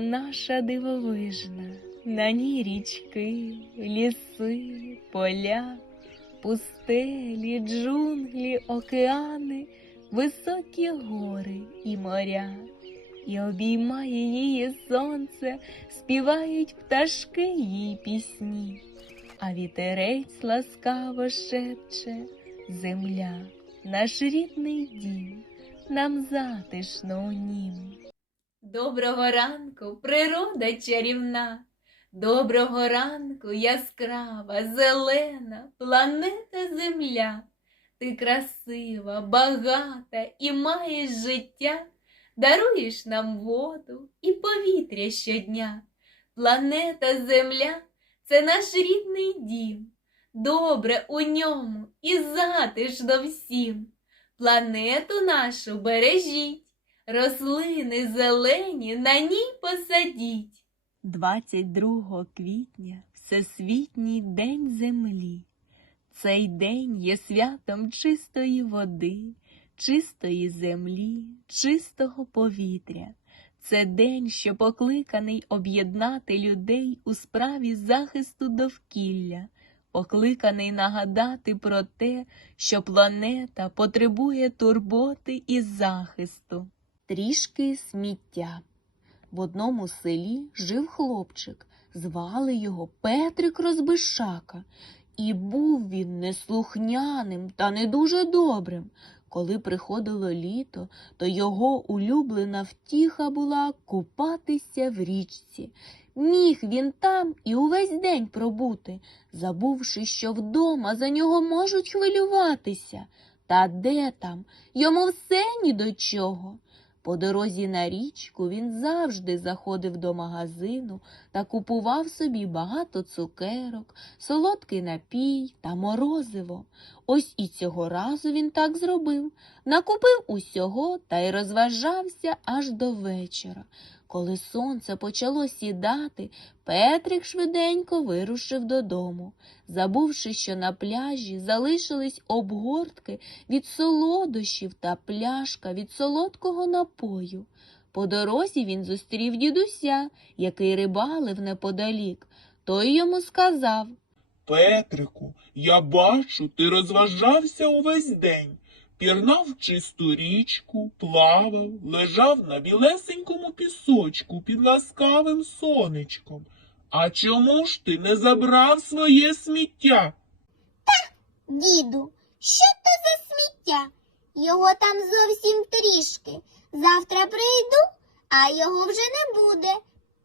наша дивовижна, на ній річки, ліси, поля, пустелі, джунглі, океани, високі гори і моря. І обіймає її сонце, співають пташки її пісні, а вітерець ласкаво шепче земля, наш рідний дім, нам затишно у нім. Доброго ранку, природа чарівна, доброго ранку, яскрава, зелена, планета Земля. Ти красива, багата і маєш життя, даруєш нам воду і повітря щодня. Планета Земля це наш рідний дім, добре у ньому і затишно всім. Планету нашу бережіть. Рослини зелені на ній посадіть. 22 квітня Всесвітній день землі. Цей день є святом чистої води, чистої землі, чистого повітря. Це день, що покликаний об'єднати людей у справі захисту довкілля, покликаний нагадати про те, що планета потребує турботи і захисту. Трішки сміття. В одному селі жив хлопчик, звали його Петрик Розбишака, і був він неслухняним та не дуже добрим. Коли приходило літо, то його улюблена втіха була купатися в річці. Міг він там і увесь день пробути, забувши, що вдома за нього можуть хвилюватися. Та де там? Йому все ні до чого. По дорозі на річку він завжди заходив до магазину та купував собі багато цукерок, солодкий напій та морозиво. Ось і цього разу він так зробив, накупив усього та й розважався аж до вечора. Коли сонце почало сідати, Петрик швиденько вирушив додому, забувши, що на пляжі залишились обгортки від солодощів та пляшка від солодкого напою. По дорозі він зустрів дідуся, який рибалив неподалік. Той йому сказав Петрику, я бачу, ти розважався увесь день. Пірнав в чисту річку, плавав, лежав на білесенькому пісочку під ласкавим сонечком. А чому ж ти не забрав своє сміття? Та, Діду, що то за сміття? Його там зовсім трішки. Завтра прийду, а його вже не буде.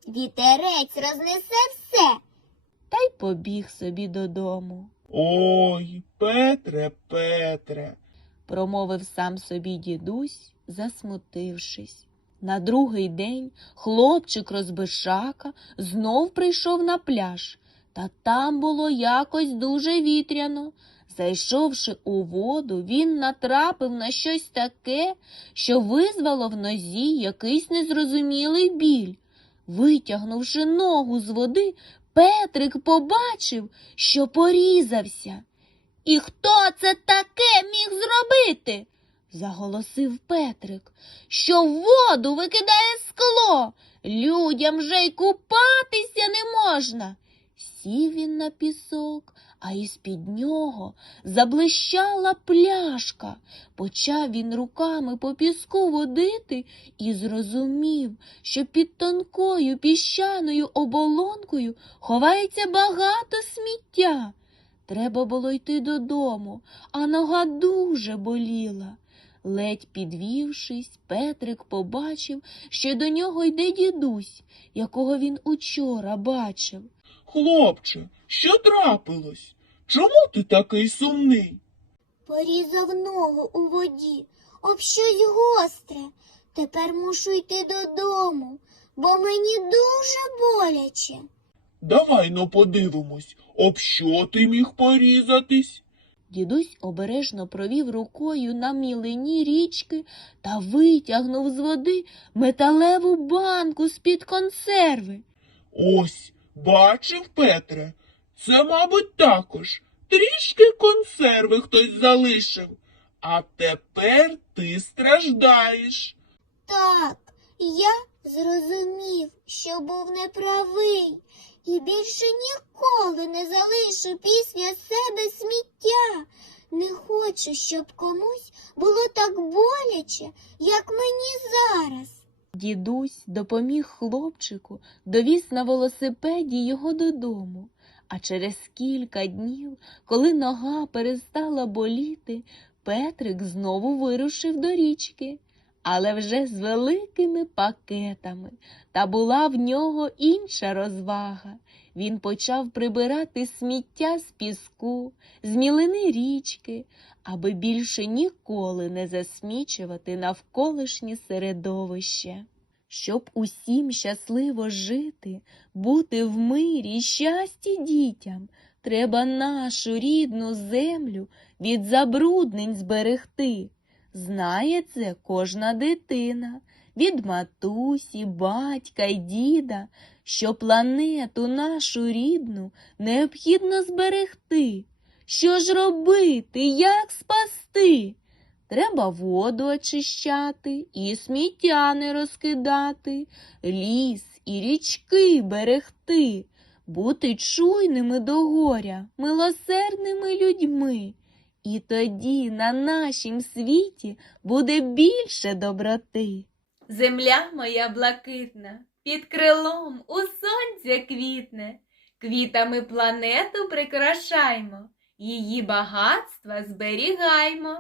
Вітерець рознесе все. та й побіг собі додому. Ой, Петре, Петре. Промовив сам собі дідусь, засмутившись. На другий день хлопчик розбишака знов прийшов на пляж, та там було якось дуже вітряно. Зайшовши у воду, він натрапив на щось таке, що визвало в нозі якийсь незрозумілий біль. Витягнувши ногу з води, Петрик побачив, що порізався. І хто це таке міг зробити? заголосив Петрик, що в воду викидає скло. Людям вже й купатися не можна. Сів він на пісок, а із-під нього заблищала пляшка. Почав він руками по піску водити і зрозумів, що під тонкою піщаною оболонкою ховається багато сміття. Треба було йти додому, а нога дуже боліла. Ледь підвівшись, Петрик побачив, що до нього йде дідусь, якого він учора бачив. Хлопче, що трапилось? Чому ти такий сумний? Порізав ногу у воді, об щось гостре. Тепер мушу йти додому, бо мені дуже боляче. Давай но подивимось, об що ти міг порізатись? Дідусь обережно провів рукою на мілині річки та витягнув з води металеву банку з-під консерви. Ось, бачив, Петре, це, мабуть, також трішки консерви хтось залишив. А тепер ти страждаєш. Так, я зрозумів, що був неправий, і більше ніколи не залишу після себе сміття. Не хочу, щоб комусь було так боляче, як мені зараз. Дідусь допоміг хлопчику, довіз на велосипеді його додому. А через кілька днів, коли нога перестала боліти, Петрик знову вирушив до річки, але вже з великими пакетами. Та була в нього інша розвага. Він почав прибирати сміття з піску, з мілини річки, аби більше ніколи не засмічувати навколишнє середовище. Щоб усім щасливо жити, бути в мирі щасті дітям, треба нашу рідну землю від забруднень зберегти. Знає це кожна дитина, від матусі, батька й діда, що планету нашу рідну необхідно зберегти. Що ж робити, як спасти? Треба воду очищати і сміття не розкидати, ліс і річки берегти, бути чуйними до горя, милосердними людьми. І тоді на нашім світі буде більше доброти. Земля моя блакитна, під крилом у сонця квітне, квітами планету прикрашаймо, її багатства зберігаймо.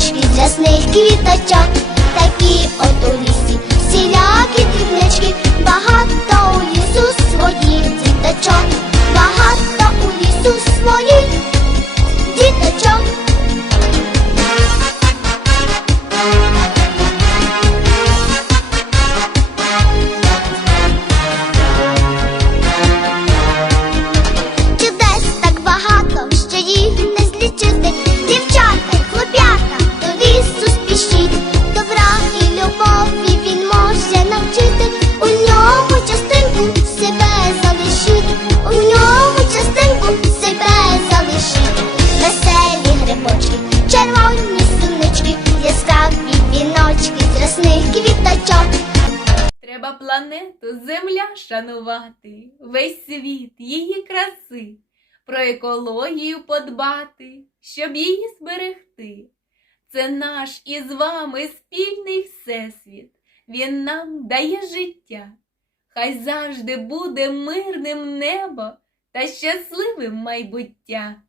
Віночки з рясних квіточок, такі Шанувати, весь світ її краси, про екологію подбати, щоб її зберегти. Це наш із вами спільний всесвіт, він нам дає життя. Хай завжди буде мирним небо та щасливим майбуття.